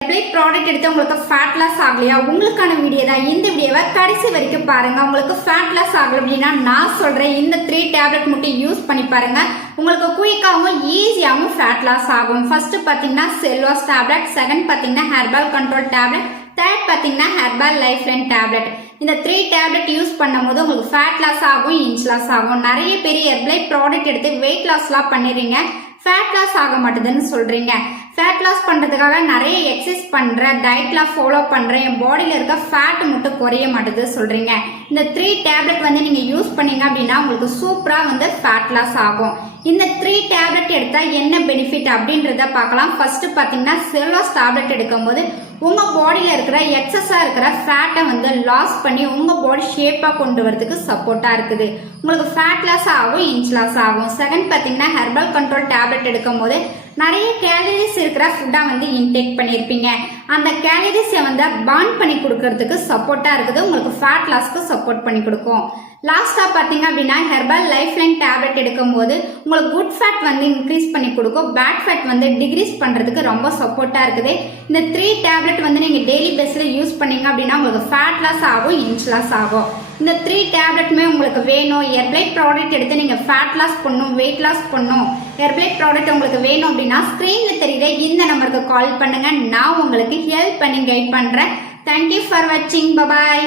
Product எடுத்து உங்களுக்கு fat loss ஆகலையா, உங்களுக்கான வீடியோ தான் இந்த வீடியோவை கடைசி வரைக்கும் பாருங்க. உங்களுக்கு ஃபேட் லாஸ் ஆகல அப்படின்னா நான் சொல்றேன் இந்த 3 டேப்லெட் மட்டும் யூஸ் பண்ணி பாருங்க. உங்களுக்கு குயிக்காகவும் ஈஸியாகவும் ஃபேட் லாஸ் ஆகும். ஃபர்ஸ்ட் பாத்தீங்கன்னா செல்வாஸ் டேப்லெட், செகண்ட் பாத்தீங்கன்னா ஹெர்பல் கண்ட்ரோல் டேப்லெட், தேர்ட் பாத்தீங்கன்னா ஹெர்பல் லைஃப் லைன் டேப்லெட். இந்த 3 டேப்லெட் யூஸ் பண்ணும்போது உங்களுக்கு ஃபேட் லாஸ் ஆகும், இன்ச் லாஸ் ஆகும். நிறைய பேர் ஹெர்பல் ப்ராடக்ட் எடுத்து வெயிட் லாஸ்லாம் பண்ணிடுறீங்க, ஃபேட் லாஸ் ஆக மாட்டேதுன்னு சொல்றீங்க. ஃபேட் லாஸ் பண்றதுக்காக நிறைய எக்ஸசைஸ் பண்றேன், டயட்லாம் ஃபாலோ பண்றேன், என் பாடியில இருக்க ஃபேட் மட்டும் குறைய மாட்டேது சொல்றீங்க. இந்த 3 டேப்லெட் நீங்க யூஸ் பண்ணீங்க அப்படின்னா உங்களுக்கு சூப்பரா ஃபேட் லாஸ் ஆகும். இந்த 3 டேப்லெட் எடுத்தா என்ன பெனிஃபிட் அப்படின்றத பார்க்கலாம். ஃபர்ஸ்ட் பாத்தீங்கன்னா செல்வாஸ் டேப்லெட் எடுக்கும் போது உங்க பாடியில இருக்கிற எக்ஸஸா இருக்கிற ஃபேட்டை லாஸ் பண்ணி உங்க பாடி ஷேப்பா கொண்டு வரதுக்கு சப்போர்ட்டா இருக்குது. உங்களுக்கு ஃபேட் லாஸ் ஆகும், இன்ச் லாஸ் ஆகும். செகண்ட் பாத்தீங்கன்னா ஹெர்பல் கண்ட்ரோல் டேப்லெட் எடுக்கும் போது நிறைய கேலரிஸ் இருக்கிற ஃபுட்டா இன்டேக் பண்ணிருப்பீங்க. அந்த கேலரிஸை பர்ன் பண்ணி கொடுக்கறதுக்கு சப்போர்ட்டா இருக்குது, உங்களுக்கு ஃபேட் லாஸ்க்கு சப்போர்ட் பண்ணி கொடுக்கும். லாஸ்டா பாத்தீங்க அப்படின்னா ஹெர்பல் லைஃப் லைன் டேப்லெட் எடுக்கும் போது உங்களுக்கு குட் ஃபேட் இன்க்ரீஸ் பண்ணி கொடுக்கும், பேட் ஃபேட் டிகிரீஸ் பண்றதுக்கு ரொம்ப சப்போர்ட்டா இருக்குது. இந்த 3 டேப்லெட் நீங்க டெய்லி பேஸ்ல யூஸ் பண்ணீங்க அப்படின்னா உங்களுக்கு ஃபேட் லாஸ் ஆகும், இன்ச் லாஸ் ஆகும். இந்த 3 டேப்லெட்டுமே உங்களுக்கு வேணும், ஹெர்பல் ப்ராடக்ட் எடுத்து நீங்க ஃபேட் லாஸ் பண்ணும், வெயிட் லாஸ் பண்ணும், ஹெர்பல் ப்ராடக்ட் உங்களுக்கு வேணும் அப்படின்னா ஸ்கிரீன்ல தெரியுற இந்த நம்பருக்கு கால் பண்ணுங்க. நான் உங்களுக்கு ஹெல்ப் பண்ணி கைட் பண்றேன். தேங்க்யூ ஃபார் வாட்சிங். பை.